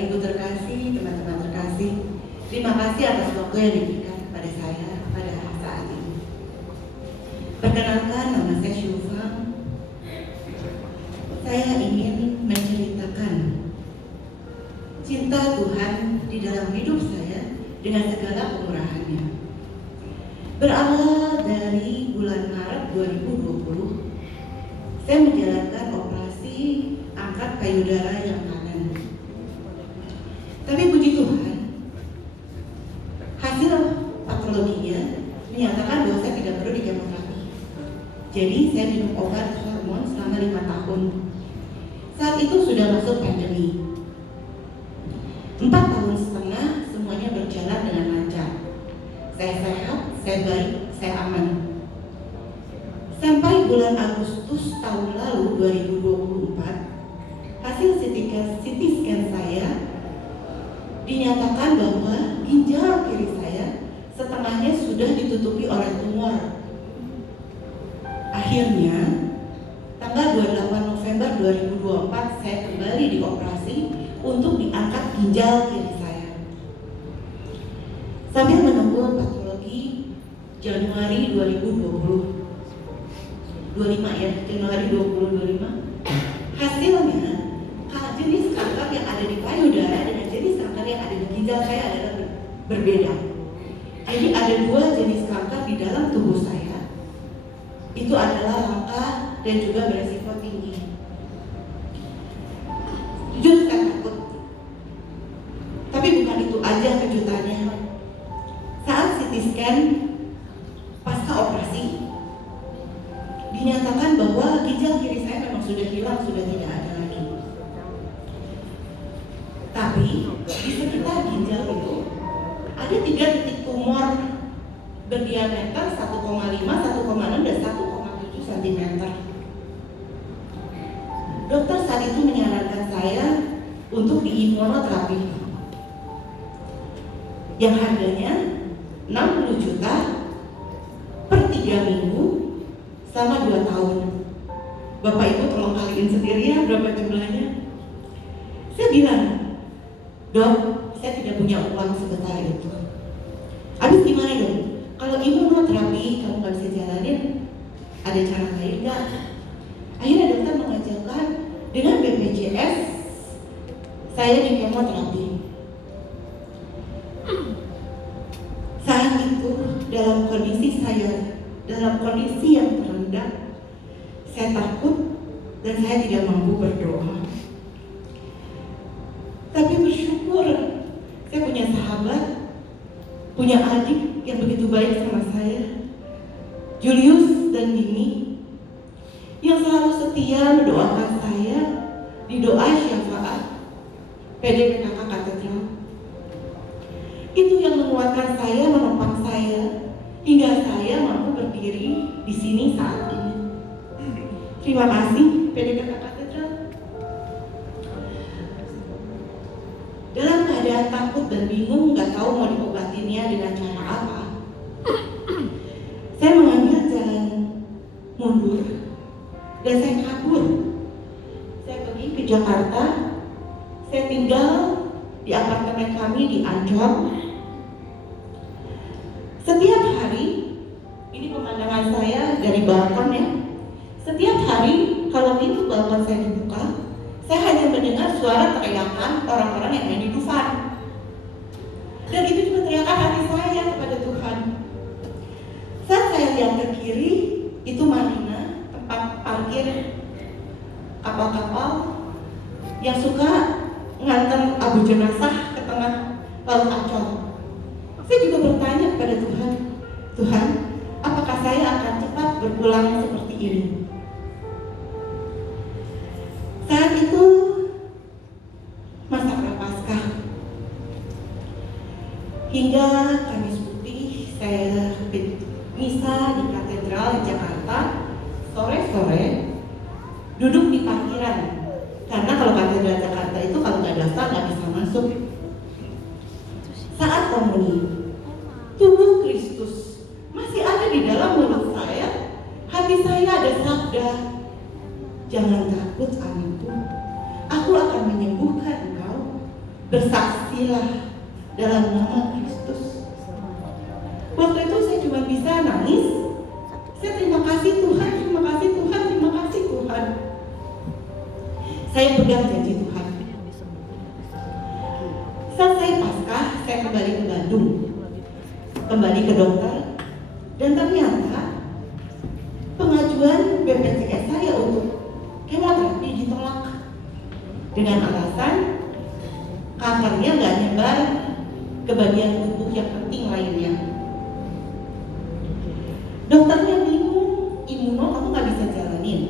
Bapak Ibu terkasih, teman-teman terkasih, terima kasih atas waktu yang diberikan kepada saya pada saat ini. Perkenalkan, nama saya Syufang. Saya ingin menceritakan cinta Tuhan di dalam hidup saya dengan segala kemurahannya. Berawal dari bulan Maret 2020, saya menjalankan operasi angkat payudara yang kanan. Tapi puji Tuhan, hasil patologinya menyatakan bahwa saya tidak perlu dikemoterapi. Jadi saya minum obat hormon selama 5 tahun. Saat itu sudah masuk pandemi. 4,5 tahun semuanya berjalan dengan lancar. Saya sehat, saya baik, saya aman. Sampai bulan Agustus tahun lalu 2024, hasil CT scan saya dinyatakan bahwa ginjal kiri saya setengahnya sudah ditutupi oleh tumor. Akhirnya, tanggal 28 November 2024 saya kembali dioperasi untuk diangkat ginjal kiri saya. Sambil menunggu patologi Januari 2020. 25 ya, Januari 2025. Hasilnya, jenis kanker yang ada di payudara dengan jenis kanker yang ada di ginjal saya adalah berbeda. Jadi ada 2 jenis kanker di dalam tubuh saya. Itu adalah langka dan juga beresiko tinggi. Jujur saya takut. Tapi bukan itu aja kejutannya. Saat CT scan pasca operasi, dinyatakan bahwa ginjal kiri saya memang sudah hilang, sudah tidak ada lagi. Tapi di sekitar ginjal itu ada 3 titik tumor berdiameter 1,5, 1,6 dan 1,7 cm. Dokter saat itu menyarankan saya untuk diimunoterapi yang harganya 60 juta per 3 minggu selama 2 tahun. Bapak Ibu tolong kaliin sendiri ya berapa jumlahnya. Saya bilang, dok, saya tidak punya uang sebesar itu. Habis gimana dong? Kalau imunoterapi kamu gak bisa jalanin, ada cara lain gak? Akhirnya dokter mengajarkan dengan BPJS saya di kemoterapi. Saat itu dalam kondisi yang terendah, saya takut dan saya tidak mampu berdoa. Tapi bersyukur saya punya sahabat, punya adik yang begitu baik sama saya, Julius dan Mimi, yang selalu setia mendoakan saya di doa syafaat PDPKK Katedral. Itu yang menguatkan saya, menopang saya hingga saya mampu berdiri di sini saat ini. Terima kasih PDPKK Katedral. Dalam keadaan takut dan bingung, gak tahu mau diobatinnya dengan cara apa, saya mengambil jalan mundur dan saya kabur. Saya pergi ke Jakarta. Saya tinggal di apartemen kami di Ancol. Setiap hari, ini pemandangan saya dari balkon ya. Setiap hari kalau pintu balkon saya dibuka, saya hanya mendengar suara teriakan orang-orang yang main di Dufan. Dan itu juga teriakan hati saya kepada Tuhan. Saat saya lihat ke kiri, itu marina, tempat parkir kapal-kapal yang suka nganter abu jenazah ke tengah laut Ancol. Saya juga bertanya kepada Tuhan, Tuhan, apakah saya akan cepat berpulang seperti ini? Saat itu masa Prapaskah, hingga Kamis Putih saya misa di Katedral Jakarta. Sore-sore duduk di parkiran, karena kalau Katedral Jakarta itu kalau nggak daftar nggak bisa masuk. Saat komuni, tubuh Kristus masih ada di dalam mulut saya. Hati saya ada sabda, jangan takut anakku, aku akan menyembuhkan engkau. bersaksilah dalam nama Kristus. Waktu itu saya cuma bisa nangis. Saya terima kasih Tuhan, terima kasih Tuhan, terima kasih Tuhan. Saya pegang janji Tuhan. Saat saya Paskah, saya kembali ke Bandung, kembali ke dokter, dan ternyata pengajuan BPJS saya untuk kemoterapi ditolak dengan alasan kankernya nggak nyebar ke bagian tubuh yang penting lainnya. Dokternya bingung, imuno kamu nggak bisa jalanin,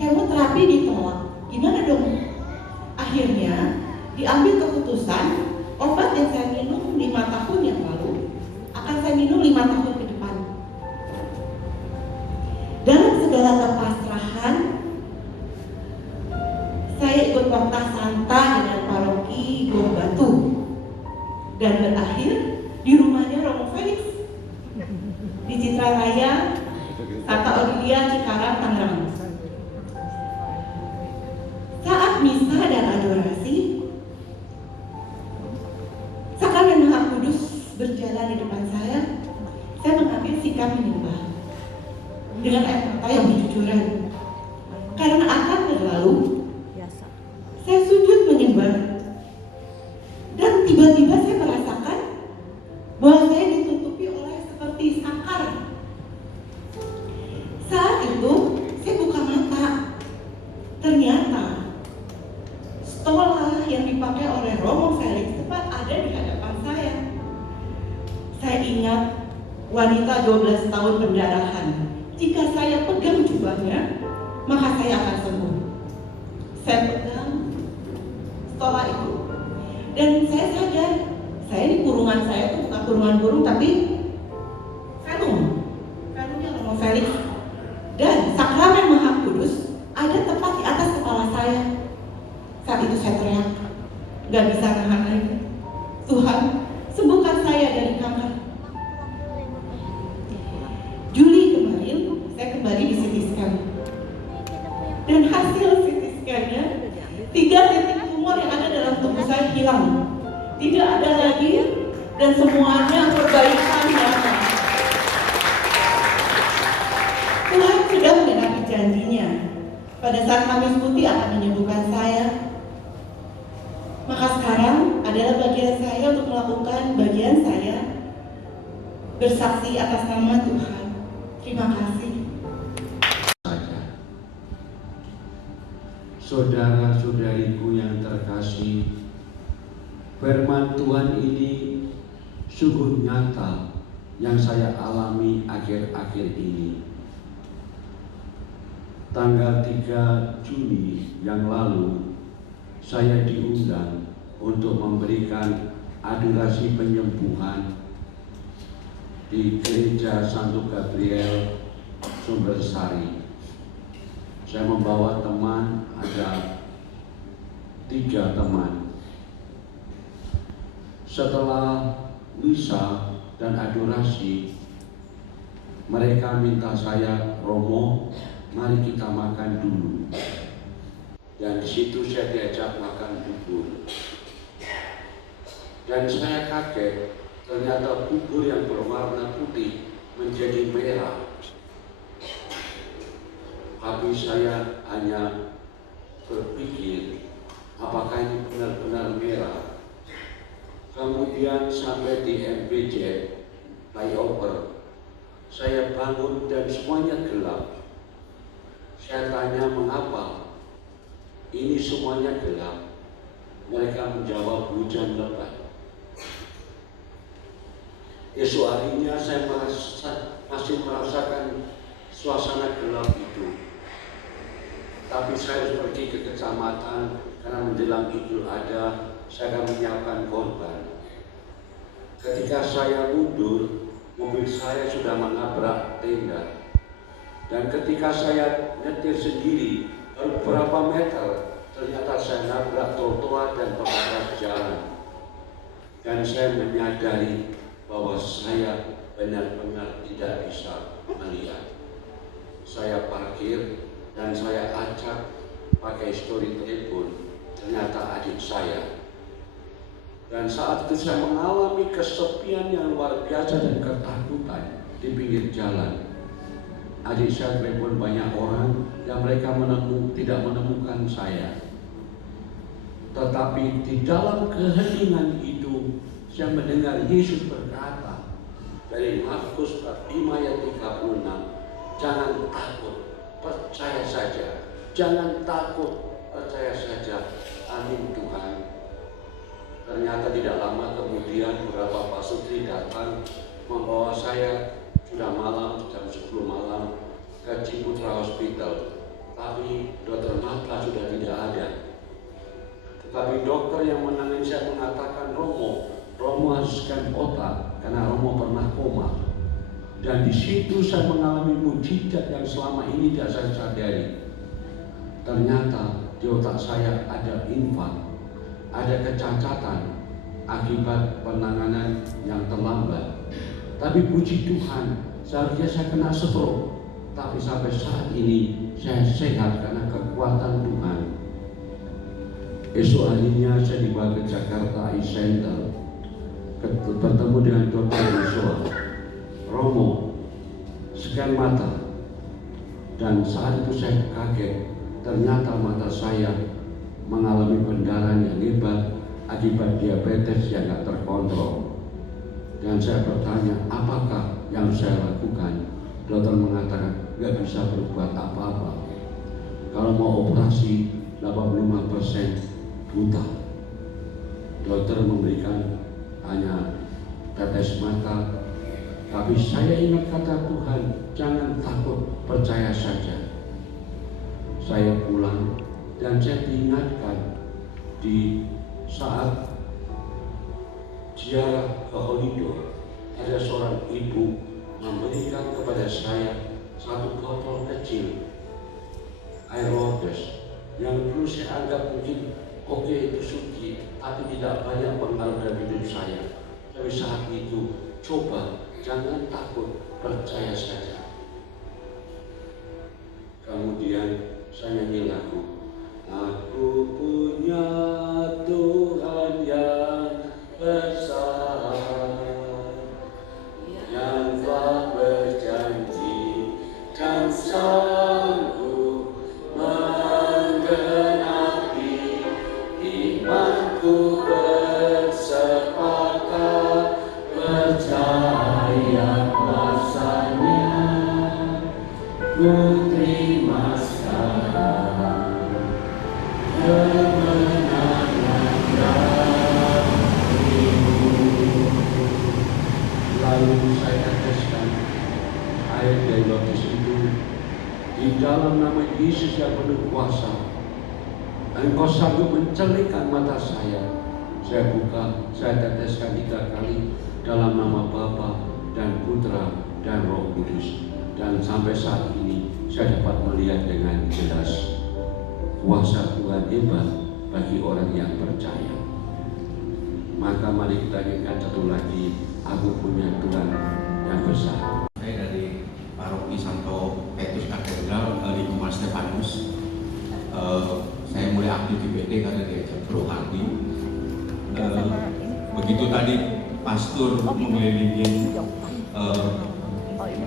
kemoterapi ditolak, gimana dong? Akhirnya diambil keputusan obat yang saya minum 5 tahun yang lalu akan saya minum 5 tahun ke depan. Dalam segala kepasrahan, saya ikut Wakta Santa dengan paroki Goh Batu dan berakhir di rumahnya Romo Felix di Citra Raya, Santa Aurelia, Cikarang, Tangerang. Saat misa dan adorasi, Sakramen Maha Kudus berjalan di depan saya mengambil sikap menyembah dengan air mata yang bercucuran. Karena akan berlalu, saya sujud menyembah, dan tiba-tiba saya merasakan bahwa saya ditutupi oleh seperti sangkar. Saat itu saya buka mata, ternyata stola yang dipakai oleh Romo Felix tepat ada di hadapan saya. Saya ingat wanita 12 tahun pendarahan. Jika saya pegang jubahnya, maka saya akan sembuh. Saya pegang stola itu, dan saya sadar saya di kurungan saya itu bukan kurungan burung tapi velumnya Romo Felix, dan Sakramen Maha Kudus ada tepat di atas kepala saya. Saat itu saya teriak, gak bisa nahan lagi, Tuhan sembuhkan saya dari kanker. Juli kemarin saya kembali di CT scan, dan hasil CT scan-nya 3 titik tumor yang ada dalam tubuh saya hilang, tidak ada lagi, dan semuanya perbaikan nyata. Tuhan sudah menenapi janjinya. Pada saat Kamis Putih akan menyembuhkan saya. Maka sekarang adalah bagian saya untuk melakukan bagian saya, bersaksi atas nama Tuhan. Terima kasih. Saudara-saudariku yang terkasih, firman Tuhan ini sungguh nyata yang saya alami akhir-akhir ini. Tanggal 3 Juni yang lalu, saya diundang untuk memberikan adorasi penyembuhan di Gereja Santo Gabriel Sumbersari. Saya membawa teman, ada 3 teman. Setelah misa dan adorasi, mereka minta saya, Romo, mari kita makan dulu. Dan di situ saya diajak makan bubur. Dan saya kaget, ternyata bubur yang berwarna putih menjadi merah. Tapi saya hanya berpikir, apakah ini benar-benar merah? Kemudian sampai di MPJ flyover, saya bangun dan semuanya gelap. Saya tanya mengapa ini semuanya gelap. Mereka menjawab hujan lebat. Esok harinya saya masih merasakan suasana gelap itu. Tapi saya harus pergi ke kecamatan karena menjelang Idul Adha saya akan menyiapkan korban. Ketika saya mundur, mobil saya sudah menabrak tenda. Dan ketika saya nyetir sendiri, beberapa meter, ternyata saya nabrak trotoar dan pembatas jalan. Dan saya menyadari bahwa saya benar-benar tidak bisa melihat. Saya parkir dan saya acak pakai story telepon, ternyata adik saya. Dan saat itu saya mengalami kesepian yang luar biasa dan ketakutan di pinggir jalan. Adik saya telepon banyak orang yang mereka tidak menemukan saya. Tetapi di dalam keheningan itu saya mendengar Yesus berkata dari Markus 5 ayat 36, jangan takut, percaya saja. Jangan takut, percaya saja. Amin Tuhan. Ternyata tidak lama kemudian beberapa Pak Sutri datang membawa saya, sudah malam, jam 10 malam, ke Ciputra Hospital. Tapi dokter mata sudah tidak ada. Tetapi dokter yang menangani saya mengatakan Romo harus scan otak karena Romo pernah koma. Dan di situ saya mengalami mujizat yang selama ini tidak saya sadari. Ternyata di otak saya ada infak, ada kecacatan akibat penanganan yang terlambat. Tapi puji Tuhan, seharusnya saya kena stroke, tapi sampai saat ini saya sehat karena kekuatan Tuhan. Esok harinya saya dibawa ke Jakarta Eye Center, bertemu dengan Dr. Yosua. Romo scan mata, dan saat itu saya kaget. Ternyata mata saya mengalami pendarahan yang hebat akibat diabetes yang tidak terkontrol. Dan saya bertanya, apakah yang saya lakukan? Dokter mengatakan, nggak bisa berbuat apa-apa. Kalau mau operasi, 85% buta. Dokter memberikan hanya tetes mata. Tapi saya ingat kata Tuhan, jangan takut, percaya saja. Saya pulang dan saya diingatkan di saat ziarah ke Holido, ada seorang ibu memberikan kepada saya satu botol kecil air lotus yang dulu saya anggap mungkin oke, itu suci, tapi tidak banyak pengaruh dalam hidup saya. Tapi saat itu coba, jangan takut, percaya saja. Kemudian saya nyanyi lagu, aku punya Tuhan yang besar, yang telah berjanji dan sanggup menggenapi imanku, bersepakat percaya kuasanya, ku terima sekarang kemenangan darimu. Lalu saya teteskan air dari lotus itu di dalam nama Yesus yang penuh kuasa. Engkau sanggup mencelikkan mata saya. Saya buka, saya teteskan 3 kali dalam nama Bapa dan Putra dan Roh Kudus. Dan sampai saat ini saya dapat melihat dengan jelas kuasa Tuhan hebat bagi orang yang percaya. Maka mari kita nyanyikan satu lagi, aku punya Tuhan yang besar. Saya dari Paroki Santo Petrus Katedral lingkungan Stefanus. Saya mulai aktif di PD karena diajak Bro Hardi. Begitu tadi pastor mengelilingi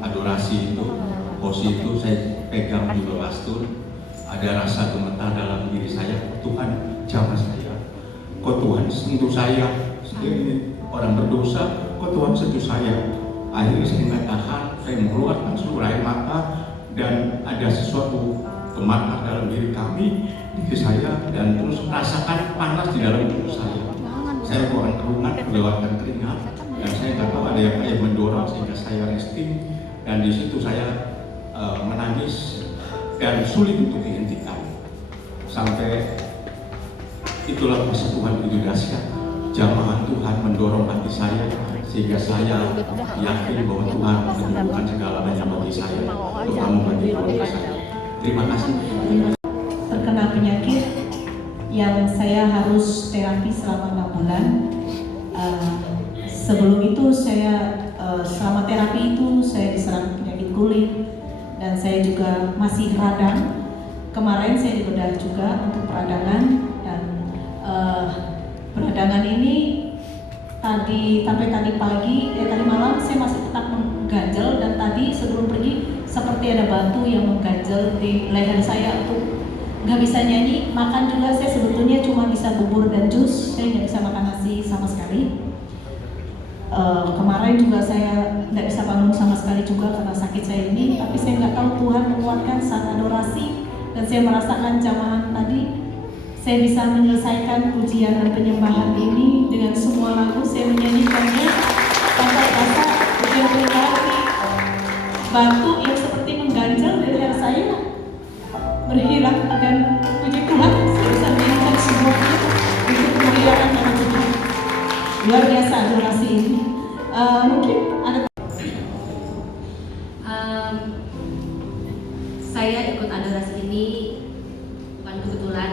adorasi itu, posisi itu saya pegang di pastor. Ada rasa gemetar dalam diri saya, Tuhan jamah saya, kok Tuhan sentuh saya, sebagai orang berdosa, kok Tuhan sentuh saya. Akhirnya saya nggak tahan, saya mengeluarkan seluruh air mata, dan ada sesuatu gemetar dalam diri kami, diri saya, dan terus rasakan panas di dalam tubuh saya. Saya keluar kerungan, melewatkan keringat, dan saya nggak tahu ada yang kayak mendorong sehingga saya resting, dan di situ saya menangis dan sulit untuk dihentikan. Sampai itulah kuasa Tuhan begitu dahsyat. Jamahan Tuhan mendorong hati saya sehingga saya yakin bahwa Tuhan menyembuhkan segalanya bagi saya, terutama bagi keluarga saya. Terima kasih. Terkena penyakit yang saya harus terapi selama 6 bulan. Sebelum itu saya selama terapi itu saya diserang penyakit kulit dan saya juga masih radang. Kemarin saya dibedah juga untuk peradangan, dan peradangan ini sampai tadi tadi malam saya masih tetap mengganjal, dan tadi sebelum pergi seperti ada batu yang mengganjal di leher saya untuk nggak bisa nyanyi. Makan juga saya sebetulnya cuma bisa bubur dan jus, saya nggak bisa makan nasi sama sekali. Kemarin juga saya nggak bisa bangun sama sekali juga karena sakit saya ini, tapi saya nggak tahu Tuhan menguatkan saat adorasi, dan saya merasakan jamahan tadi. Saya bisa menyelesaikan pujian dan penyembahan ini dengan semua lagu saya menyanyikannya tanpa rasa pujian batu yang seperti mengganjal dari leher saya berhilang, dan puji Tuhan saya bisa menyanyikan semuanya untuk kemuliaan nama Tuhan. Luar biasa adorasi ini. Mungkin ada saya ikut adorasi ini bukan kebetulan.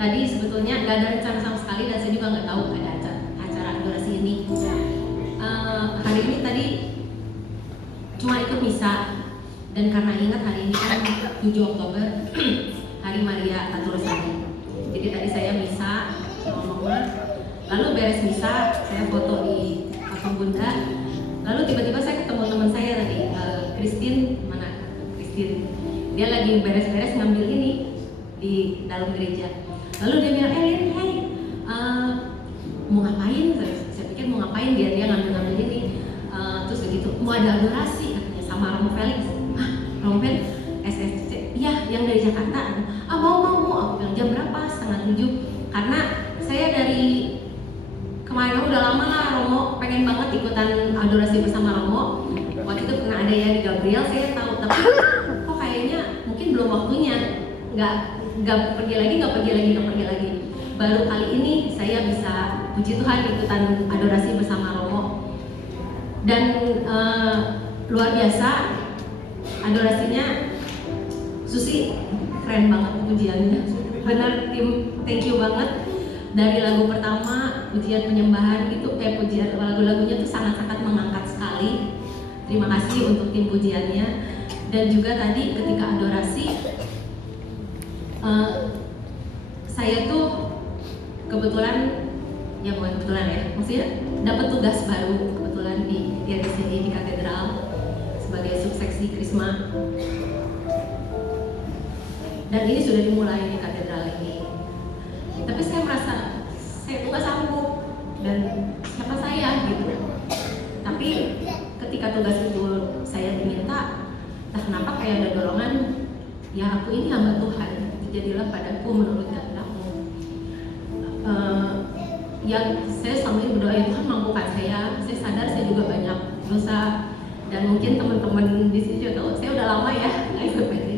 Tadi sebetulnya nggak ada rencana sama sekali, dan saya juga nggak tahu ada acara adorasi ini. Hari ini tadi cuma ikut misa, dan karena ingat hari ini kan 7 Oktober Hari Maria Aturosari. Jadi tadi saya misa sama mama, lalu beres misa saya foto di patung Bunda, lalu tiba-tiba saya ketemu teman saya tadi, Christine, dia lagi beres-beres ngambil ini di dalam gereja. Lalu dia bilang, hey, mau ngapain? Saya pikir mau ngapain dia ngambil ini. Terus begitu, mau ada adorasi katanya sama Romo Felix. Romo Felix, SSC, iya yang dari Jakarta. Mau. Aku bilang jam berapa? 6:30. Karena saya dari kemarin udah lama lah Romo, pengen banget ikutan adorasi bersama Romo. Waktu itu pernah ada ya di Gabriel, saya tahu, tapi kok kayaknya mungkin belum waktunya. Nggak pergi lagi. Baru kali ini saya bisa, puji Tuhan, ikutan adorasi bersama Romo, dan luar biasa adorasinya. Susi keren banget pujiannya, benar tim, thank you banget. Dari lagu pertama pujian penyembahan itu pujian lagu-lagunya tuh sangat-sangat mengangkat sekali. Terima kasih untuk tim pujiannya. Dan juga tadi ketika adorasi, saya tuh bukan kebetulan ya, maksudnya dapat tugas baru kebetulan di sini di katedral sebagai subseksi Krisma, dan ini sudah dimulai di katedral ini. Tapi saya merasa saya tuh gak sanggup, dan siapa saya gitu. Tapi ketika tugas itu saya diminta, entah kenapa kayak ada dorongan, ya aku ini hamba Tuhan, jadilah padaku menurut kehendakmu. Yang saya selama ini berdoa, ya Tuhan mampukan saya sadar saya juga banyak dosa, dan mungkin teman-teman di sini juga tahu saya udah lama ya nggak ikut PT.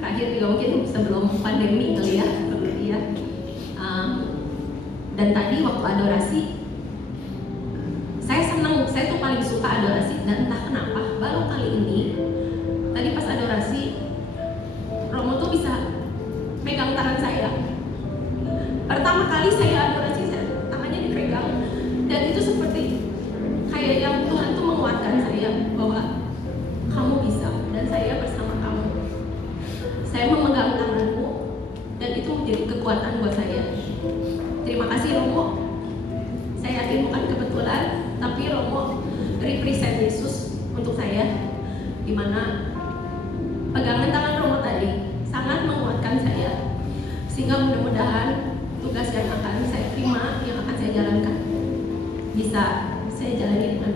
Terakhir juga mungkin sebelum pandemi kali ya, dan tadi waktu adorasi saya senang, saya tuh paling suka adorasi, dan entah kenapa baru kali ini tadi pas adorasi Romo tuh bisa megang tangan saya. Pertama kali saya adorasi, tangannya dipegang, dan itu seperti kayak yang Tuhan tuh menguatkan saya bahwa kamu bisa, dan saya bersama kamu. Saya memegang tanganmu, dan itu menjadi kekuatan buat saya. Terima kasih Romo. Saya yakin bukan kebetulan, tapi Romo represent Yesus untuk saya, dimana pegangan tangan Romo tadi sangat menguatkan saya, sehingga mudah-mudahan tugas yang akan saya terima, yang akan saya jalankan, bisa saya jalani dengan